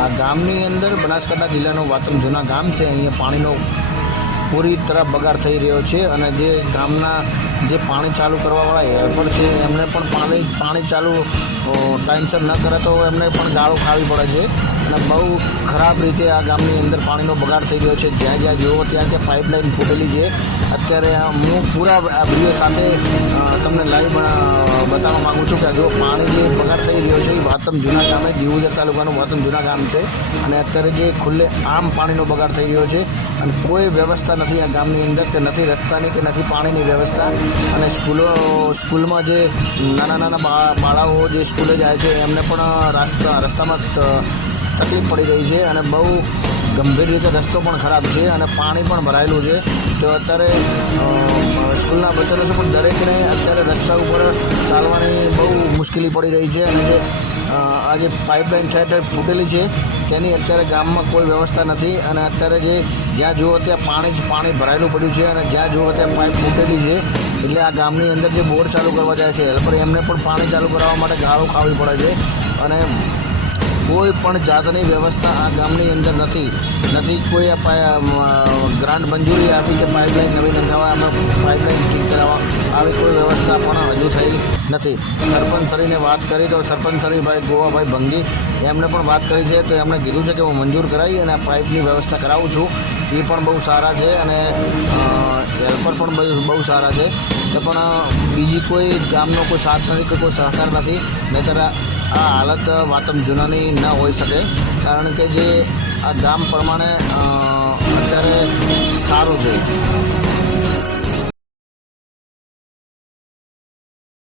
આ ગામની અંદર બનાસકાંઠા જિલ્લાનું વાતમ જૂના ગામ છે। અહીંયા પાણીનો પૂરી तरह બગાડ થઈ રહ્યો છે અને જે ગામના જે પાણી ચાલુ કરવાવાળા હેલ્પર છે એમને પણ પાણી ચાલુ ટાઈમસર ન કરે તો એમને પણ ગાળો ખાવી પડે છે અને બહુ ખરાબ રીતે આ ગામની અંદર પાણીનો બગાડ થઈ રહ્યો છે। જ્યાં જ્યાં જુઓ ત્યાં ત્યાં પાઇપલાઇન ફૂટેલી છે। અત્યારે હું પૂરા આ વિડીયો સાથે તમને લાઈવ બતાવવા માગું છું કે જો પાણી જે બગાડ થઈ રહ્યો છે એ વાતમ જૂના ગામે દિયોદર તાલુકાનું વાતમ જૂના ગામ છે અને અત્યારે જે ખુલ્લે આમ પાણીનો બગાડ થઈ રહ્યો છે અને કોઈ વ્યવસ્થા નથી આ ગામની અંદર કે નથી રસ્તાની કે નથી પાણીની વ્યવસ્થા અને સ્કૂલમાં જે નાના બાળાઓ જે સ્કૂલે જાય છે એમને પણ રસ્તામાં તકલીફ પડી રહી છે અને બહુ ગંભીર રીતે રસ્તો પણ ખરાબ છે અને પાણી પણ ભરાયેલું છે। તો અત્યારે સ્કૂલના બચ્ચાઓ છે પણ દરેકને અત્યારે રસ્તા ઉપર ચાલવાની બહુ મુશ્કેલી પડી રહી છે અને જે આ જે પાઇપલાઇન ઠેર ફૂટેલી છે તેની અત્યારે ગામમાં કોઈ વ્યવસ્થા નથી અને અત્યારે જે જ્યાં જુઓ ત્યાં પાણી ભરાયેલું પડ્યું છે અને જ્યાં જુઓ ત્યાં પાઇપ ફૂટેલી છે। એટલે આ ગામની અંદર જે બોર ચાલુ કરવા જાય છે હેલ્પર એમને પણ પાણી ચાલુ કરવા માટે ગાળો ખાવી પડે છે અને કોઈ પણ જાતની વ્યવસ્થા આ ગામની અંદર નથી। કોઈ ગ્રાન્ટ મંજૂરી આપી કે પાઇપલાઇન નવી નખાવા અમે પાઇપલાઇન ઠીક કરાવવા આવી કોઈ વ્યવસ્થા પણ હજુ થઈ નથી। સરપંચશ્રીને વાત કરી તો સરપંચશ્રીભાઈ ગોવાભાઈ ભંગી એમને પણ વાત કરી છે તો એમણે કીધું છે કે હું મંજૂર કરાવી અને આ પાઇપની વ્યવસ્થા કરાવું છું। એ પણ બહુ સારા છે અને હેલ્પર પણ બહુ સારા છે તો પણ બીજી કોઈ ગામનો કોઈ સાથ નથી કે કોઈ સહકાર નથી નહીંતર આ હાલત વાતમ જૂનાની ના હોઈ શકે કારણ કે જે આ ગામ પ્રમાણે અત્યારે સારું છે।